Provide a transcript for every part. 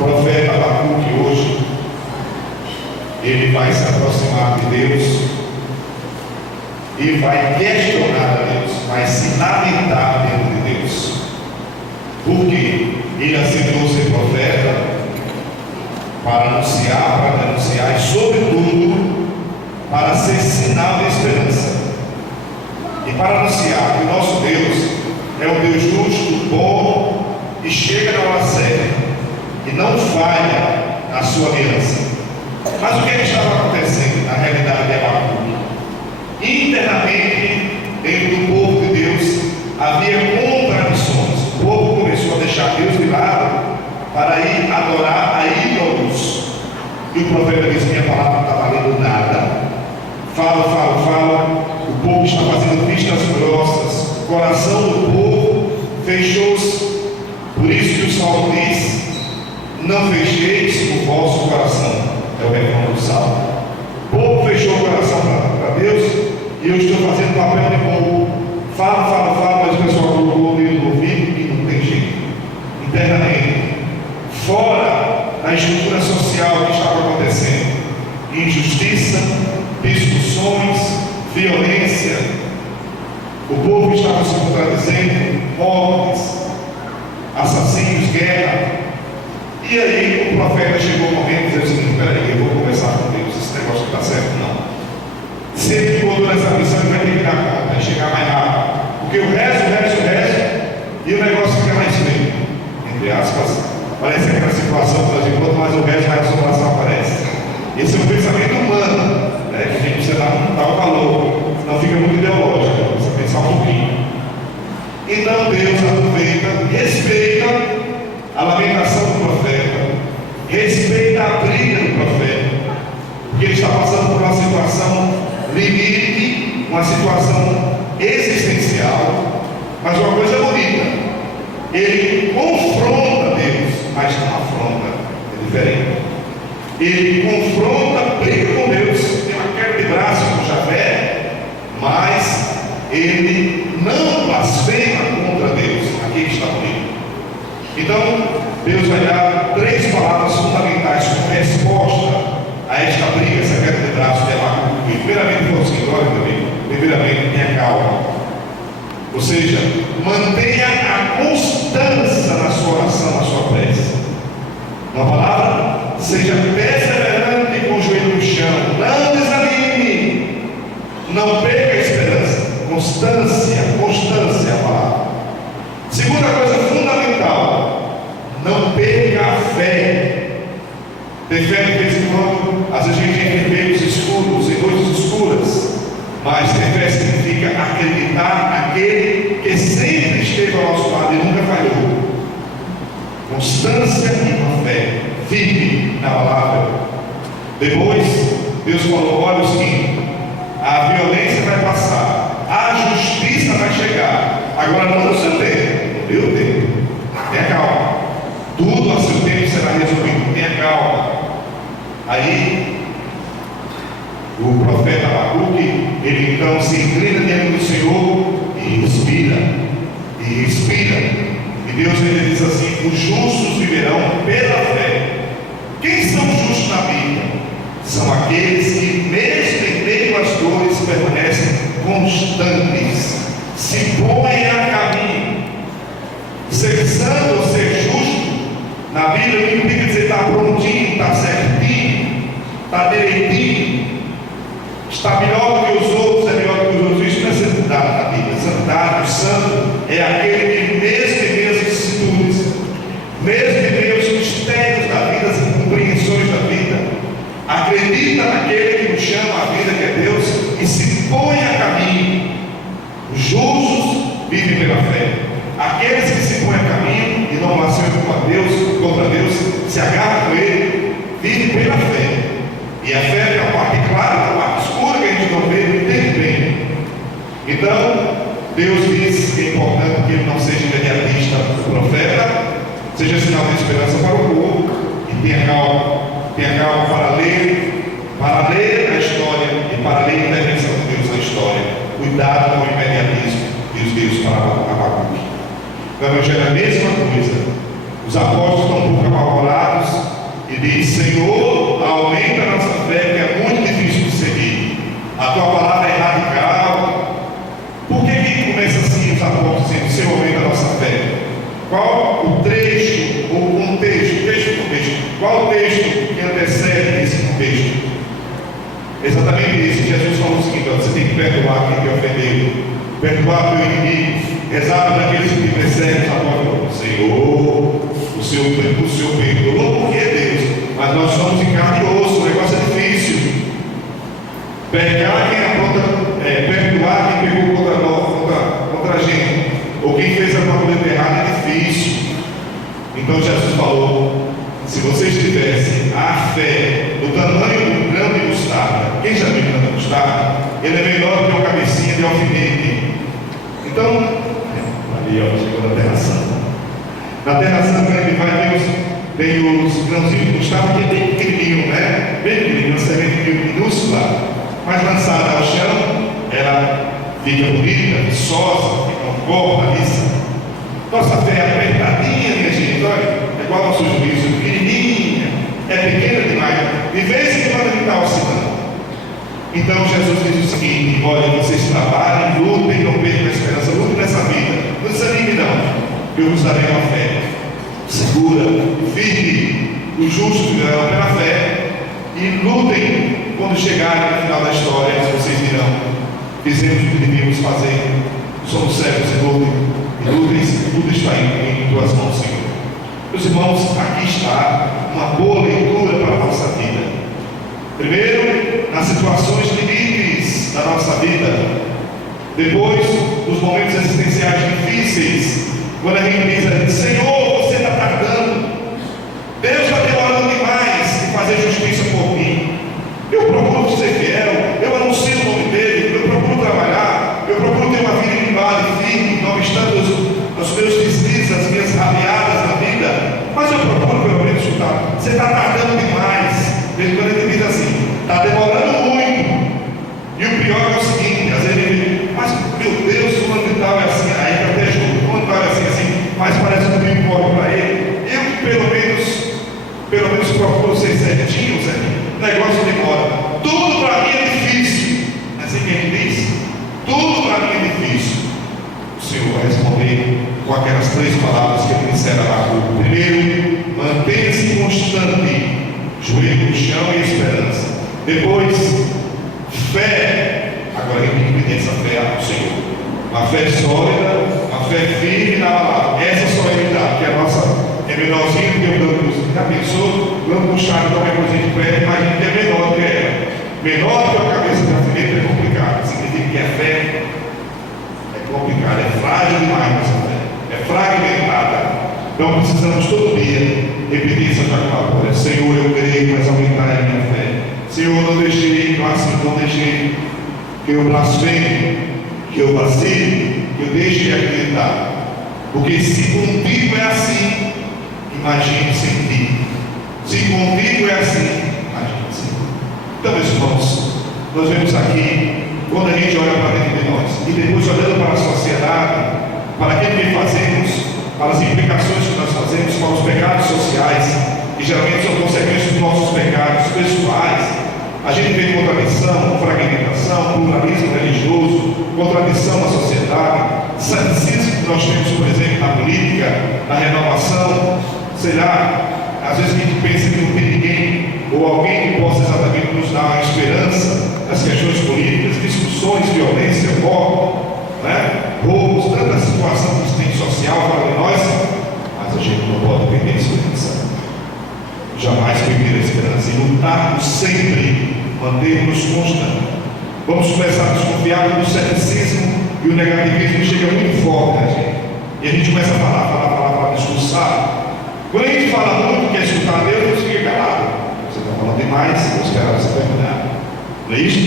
profeta Abacuque hoje, ele vai se aproximar de Deus e vai questionar a Deus, vai se lamentar diante de Deus, porque ele aceitou ser profeta para anunciar, para denunciar e sobretudo para ser sinal de esperança e para anunciar que o nosso Deus é um Deus justo, bom e chega na hora certa e não falha na sua aliança. Mas o que estava acontecendo na realidade de Abacuque? Internamente, dentro do povo de Deus, havia contradições. O povo começou a deixar Deus de lado para ir adorar a ídolos. E o profeta disse: minha palavra não está valendo nada. Fala. O povo está fazendo vistas grossas. O coração do povo fechou-se. Por isso que o Salmo diz: não fecheis o vosso coração. É o refrão do Salmo. O povo fechou o coração para Deus, e eu estou fazendo papel de povo. Fala, mas o pessoal colocou o dedo no ouvido e não tem jeito. Internamente, fora da estrutura social que estava acontecendo, injustiça, discussões, violência, o povo estava se contradizendo, mortes, assassinos, guerra. E aí o profeta chegou um momento e disse o seguinte: peraí, eu vou conversar com Deus, esse negócio não está certo não. Se ele botou nessa missão, ele vai ter que dar conta, vai chegar mais rápido, porque eu rezo, e o negócio fica mais feio, entre aspas. Parece aquela situação que nós encontramos, mas o rezo, a assombração aparece. Esse é um pensamento humano, né, que a gente precisa dar um valor, não fica muito ideológico, precisa pensar um pouquinho. Então Deus aproveita, respeita a lamentação do profeta, respeita a briga do profeta, porque ele está passando por uma situação limite, uma situação existencial, mas uma coisa bonita: ele confronta Deus, mas não afronta, é diferente. Ele confronta, briga com Deus, tem uma quebra de braço com Javé, mas ele não blasfema contra Deus. Aqui está bonito. Então, Deus vai dar 3 palavras fundamentais como resposta a esta briga, essa queda de braço de Abacuque. Primeiramente, falou assim: glória a Deus. Primeiramente, tenha calma. Ou seja, mantenha a constância na sua oração, na sua prece. Uma palavra: seja perseverante com o joelho no chão. Não desanime. Não perca a esperança. Constância é a palavra. Segunda coisa fundamental: não perca a fé. Ter fé de vez em quando, às vezes a gente entra em meios escuros, em noites escuras, mas ter fé significa acreditar naquele que sempre esteve ao nosso lado e nunca falhou. Constância e uma fé firme na palavra. Depois, Deus falou: olha o seguinte, a violência vai passar, a justiça vai chegar, agora não no seu tempo, no meu tempo. Tenha calma, tudo a seu tempo será resolvido, tenha calma. Aí o profeta Abacuque, ele então se inclina diante do Senhor e respira. E Deus, ele diz assim: os justos viverão pela fé. Quem são os justos na Bíblia? São aqueles que, mesmo em meio às dores, permanecem constantes, se põem a caminho. Ser santo ou ser justo na Bíblia não implica dizer está prontinho, está certinho, está direitinho, está melhor do que os outros, é melhor do que os outros. Isso não é santidade na Bíblia. Santidade, o santo é aquele que, mesmo em meio às vicissitudes, mesmo em meio aos mistérios da vida, as incompreensões da vida, acredita naquele que nos chama a vida, que é Deus, e se põe a caminho. Os justos vivem pela fé. Aqueles que se põem a caminho e não blasfemam contra Deus, se agarram com Ele, vivem pela fé. E a fé é a parte clara, a parte escura que a gente não vê, não entende bem. Então, Deus diz que é importante que ele não seja imediatista, o profeta, seja sinal de esperança para o povo, e tenha calma para ler a história e para ler a intervenção de Deus na história. Cuidado com o imediatismo e os Deus para Abacuque. No Evangelho é a mesma coisa. Os apóstolos estão um pouco apavorados, exatamente isso. Jesus falou o seguinte: ó, você tem que perdoar quem te ofendeu, perdoar teu inimigo, rezar para aqueles que te perseguem. Senhor, o Senhor perdoa, porque é Deus, mas nós somos de carne e osso, o negócio é difícil. Perdoar quem pecou contra a gente, ou quem fez alguma coisa errada, é difícil. Então Jesus falou: se vocês tivessem a fé do tamanho do grão de mostarda, quem já viu o grão de mostarda? Ele é menor que uma cabecinha de alfinete. Então, ali ó, chegou na Terra Santa. Na Terra Santa ele vai tem os grãozinhos de mostarda, que é bem pequenininho, né? Bem pequenininho, uma semente minúscula, mas lançada ao chão, ela fica bonita, viçosa, fica um corpo, lisa. Nossa fé é apertadinha, minha gente, olha, é igual ao nosso juízo, pequenininha, é pequena demais, de vez em quando ele está oscilando. Então Jesus diz o seguinte: olha, vocês trabalhem, lutem, não percam a esperança, lutem nessa vida, não desanime não, que eu vos darei uma fé segura, firme. Os justos viverão pela fé, e lutem quando chegarem no final da história, vocês dirão: fizemos o que devíamos fazer, somos servos e lutem, tudo está em tuas mãos, Senhor. Meus irmãos, aqui está uma boa leitura para a nossa vida. Primeiro, nas situações limites da nossa vida. Depois, nos momentos existenciais difíceis, quando a gente diz: Senhor, você está tardando, Deus está demorando demais em fazer justiça por mim. Eu procuro ser fiel, eu anuncio o nome dele, eu procuro trabalhar, eu procuro ter uma vida animada e firme, não obstante os meus deslizes, as minhas rabiadas na vida, mas eu procuro pelo menos escutar: você está tardando demais. Desde quando ele diz assim, está demorando muito. E o pior é o seguinte: às vezes ele diz: mas meu Deus, fulano de tal é assim, aí eu até juro, fulano de tal é assim, mas parece que eu tenho embora para ele. Eu que pelo menos procuro ser certinho, Zé. O negócio demora. Tudo para mim é difícil. Não é assim que ele diz? Tudo para mim é difícil. O Senhor vai responder com aquelas 3 palavras que ele dissera lá. Primeiro, mantenha-se constante, joelho no chão e esperança. Depois, fé. Agora eu tenho que pedir essa fé ao Senhor. Uma fé sólida, uma fé firme na palavra. Essa só é verdade, que a nossa é menorzinho do que o plano do Senhor. Já pensou? O plano do chave, qualquer coisinha de pé, imagina que é menor do que ela. Menor do que a cabeça de alfinete é complicado. Significa que a fé é complicada, é frágil demais essa fé. É fragmentada. Então precisamos todo dia repetir essa palavra: Senhor, eu creio, mas aumentar a minha fé. Senhor, não deixei, não deixei que eu blasfeme, que eu vacile, que eu deixe de acreditar. Porque se contigo é assim, imagine sem ti. Se contigo é assim, imagine sem ti. Então, meus irmãos, nós vemos aqui, quando a gente olha para dentro de nós, e depois olhando para a sociedade, para aquilo que fazemos, para as implicações que nós fazemos, para os pecados sociais, que geralmente são consequências dos nossos pecados pessoais, a gente vê contradição, fragmentação, pluralismo religioso, contradição na sociedade, ceticismo que nós temos, por exemplo, na política, na renovação, sei lá, às vezes a gente pensa que não tem ninguém ou alguém que possa exatamente nos dar uma esperança nas questões políticas, discussões, violência, morte, né? Roubos, tanta situação que tem social fora de nós, mas a gente não pode perder a esperança. Jamais perder a esperança e lutarmos sempre, mantermos constantes. Vamos começar a desconfiar do ceticismo e o negativismo chega muito forte, né, gente? E a gente começa a falar, discursar. Quando a gente fala muito que é escutar Deus, a gente fica calado. Você está falando demais, eu espero você terminar. Não é isso?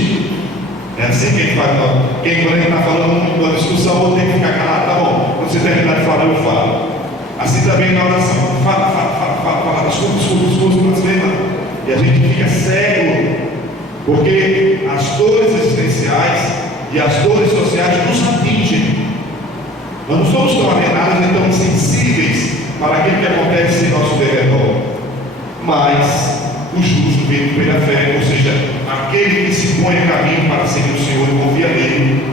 É assim que a gente faz. Quando a gente está falando muito na discussão, o outro tem que ficar calado, tá bom? Quando você terminar de falar, eu falo. Assim também na oração. Fala, discurso, e a gente fica cego, porque as dores existenciais e as dores sociais nos atingem. Nós não somos tão alienados e tão sensíveis para aquilo que acontece em nosso derredor. Mas o justo vive pela fé, ou seja, aquele que se põe a caminho para seguir o Senhor e confia nele,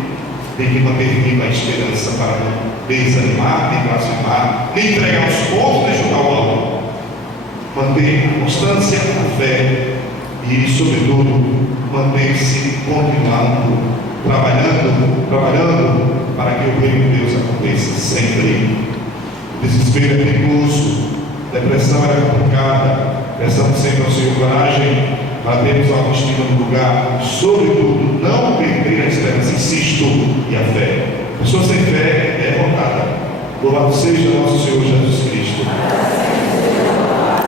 tem que manter viva a esperança para não desanimar, nem blasfemar, nem entregar os pontos, nem chutar o alvo. Manter a constância, a fé e, sobretudo, manter-se continuando, trabalhando para que o reino de Deus aconteça sempre. O desespero é perigoso, a depressão é complicada, peçamos sempre ao Senhor coragem para termos a autoestima no lugar, sobretudo não perder a esperança, insisto, e a fé. A pessoa sem fé é derrotada. Louvado seja nosso Senhor Jesus Cristo.